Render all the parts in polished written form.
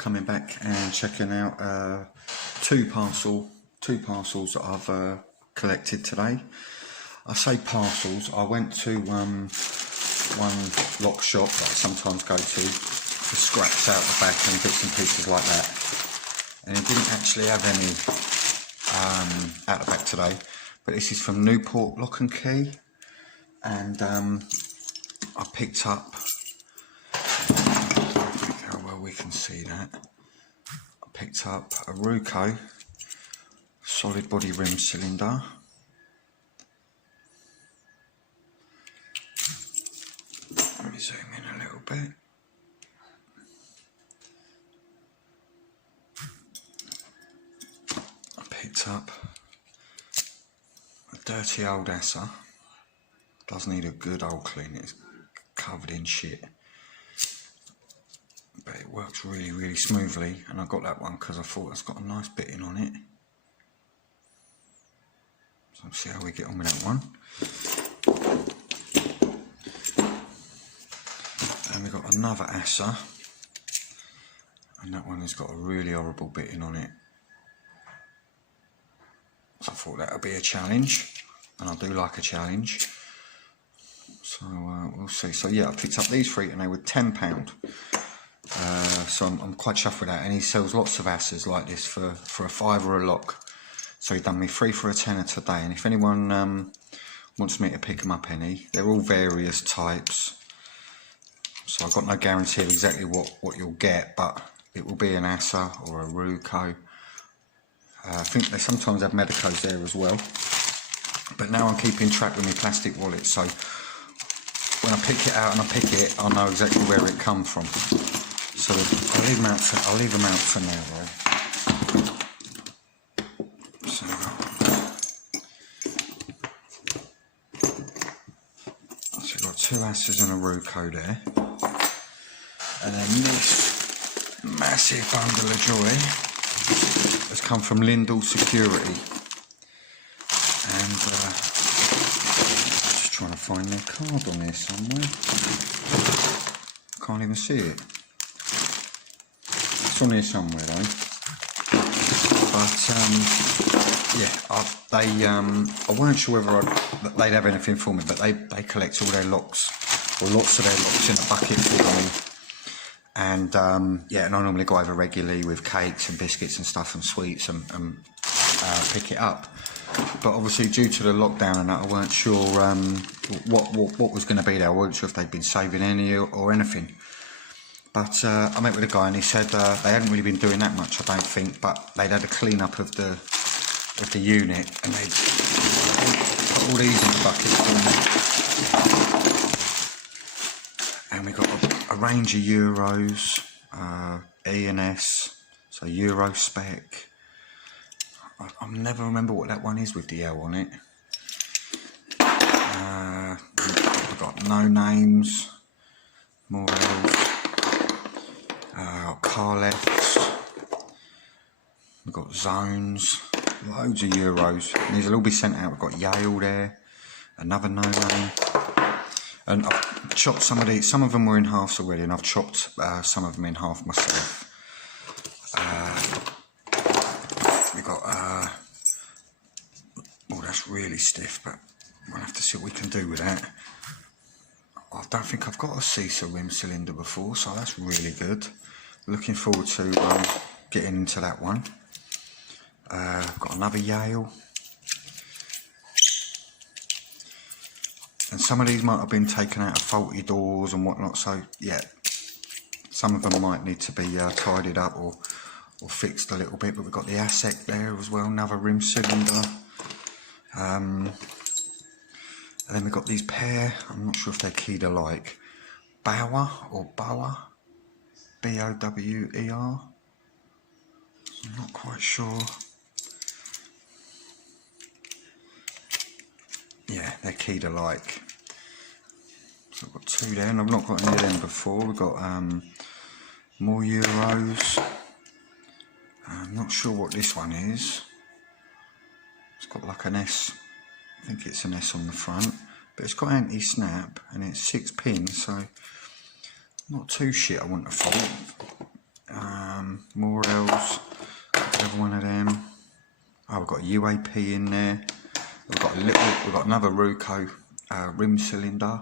coming back and checking out two parcels that I've collected today. I say parcels, I went to one lock shop that I sometimes go to scraps out the back and bits and pieces like that, and it didn't actually have any out the back today, but this is from Newport Lock and Key, and I picked up, how well we can see that, I picked up a Ruco solid body rim cylinder. Let me zoom in a little bit. I picked up a dirty old Assa. Does need a good old clean, it's covered in shit. But it works really, really smoothly, and I got that one because I thought it's got a nice bitting on it. So let's see how we get on with that one. And we've got another Assa, and that one has got a really horrible bitting on it. So I thought that would be a challenge, and I do like a challenge. So we'll see. So yeah, I picked up these three and they were £10. So I'm quite chuffed with that, and he sells lots of Assas like this for a £5 a lock. So he done me 3 for a tenner today, and if anyone wants me to pick them up any, they're all various types. So I've got no guarantee of exactly what you'll get, but it will be an Assa or a Ruco. I think they sometimes have Medicos there as well. But now I'm keeping track with my plastic wallet, so when I pick it out and I pick it, I'll know exactly where it come from. So I'll leave them out for now, though. So I've got 2 Assas and a Ruco there. And then this massive bundle of joy has come from Lindal Security. And just trying to find their card on here somewhere. Can't even see it. It's on here somewhere though. But yeah, I weren't sure whether they'd have anything for me, but they collect all their locks, or lots of their locks, in a bucket for me. And yeah, and I normally go over regularly with cakes and biscuits and stuff and sweets and pick it up. But obviously due to the lockdown and that, I weren't sure what was going to be there. I wasn't sure if they'd been saving any or anything. But I met with a guy and he said they hadn't really been doing that much, I don't think, but they'd had a clean up of the unit, and they'd put all these in the buckets for me. And we got a range of Euros, E&S, so Euro spec. I'll never remember what that one is with the L on it. We've got no names, more L's, car lefts, we've got zones, loads of Euros. And these will all be sent out. We've got Yale there, another no name. And I've chopped some of these, some of them were in halves already, and I've chopped some of them in half myself. We've got, well, that's really stiff, but we'll have to see what we can do with that. I don't think I've got a Cisa rim cylinder before, so that's really good. Looking forward to getting into that one. I've got another Yale. And some of these might have been taken out of faulty doors and whatnot, so yeah, some of them might need to be tidied up or fixed a little bit. But we've got the ASEC there as well, another rim cylinder. And then we've got these pair, I'm not sure if they're keyed alike, Bower or Bower, B-O-W-E-R, I'm not quite sure. Yeah, they're keyed alike. So I've got 2 there, and I've not got any of them before. We've got more Euros. I'm not sure what this one is. It's got like an S. I think it's an S on the front, but it's got anti-snap and it's 6 pins, so not too shit, I wouldn't have thought. more L's, another one of them. Oh, we've got a UAP in there. We've got another Ruco rim cylinder,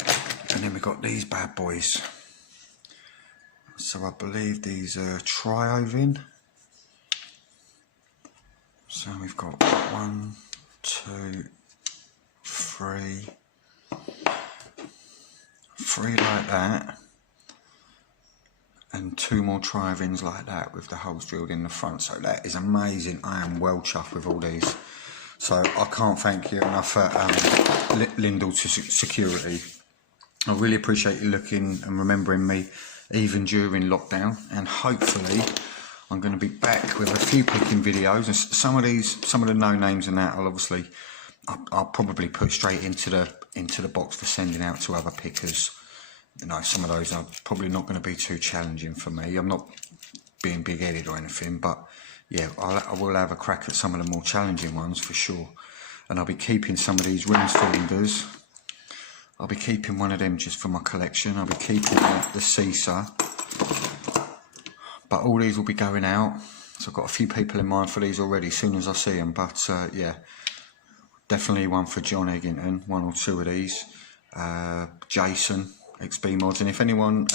and then we've got these bad boys. So I believe these are Triovin. So we've got 1, 2, 3 like that, and 2 more Triovins like that with the holes drilled in the front. So that is amazing. I am well chuffed with all these. So I can't thank you enough for Lindal Security. I really appreciate you looking and remembering me even during lockdown, and hopefully I'm going to be back with a few picking videos, and some of the no names and that I'll probably put straight into the box for sending out to other pickers. You know, some of those are probably not going to be too challenging for me. I'm not being big-headed or anything, but yeah, I will have a crack at some of the more challenging ones for sure. And I'll be keeping some of these rim cylinders. I'll be keeping one of them just for my collection. I'll be keeping the Caesar. But all these will be going out. So I've got a few people in mind for these already as soon as I see them. But yeah, definitely one for John Eggington, 1 or 2 of these. Jason, XB Mods. And if anyone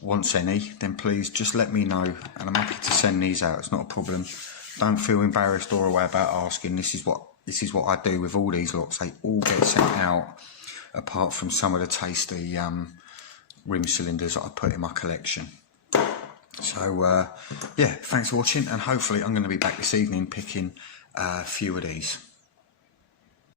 wants any, then please just let me know, and I'm happy to send these out. It's not a problem. Don't feel embarrassed or away about asking. This is what I do with all these locks. They all get sent out, apart from some of the tasty rim cylinders that I put in my collection. So yeah, thanks for watching, and hopefully I'm going to be back this evening picking a few of these.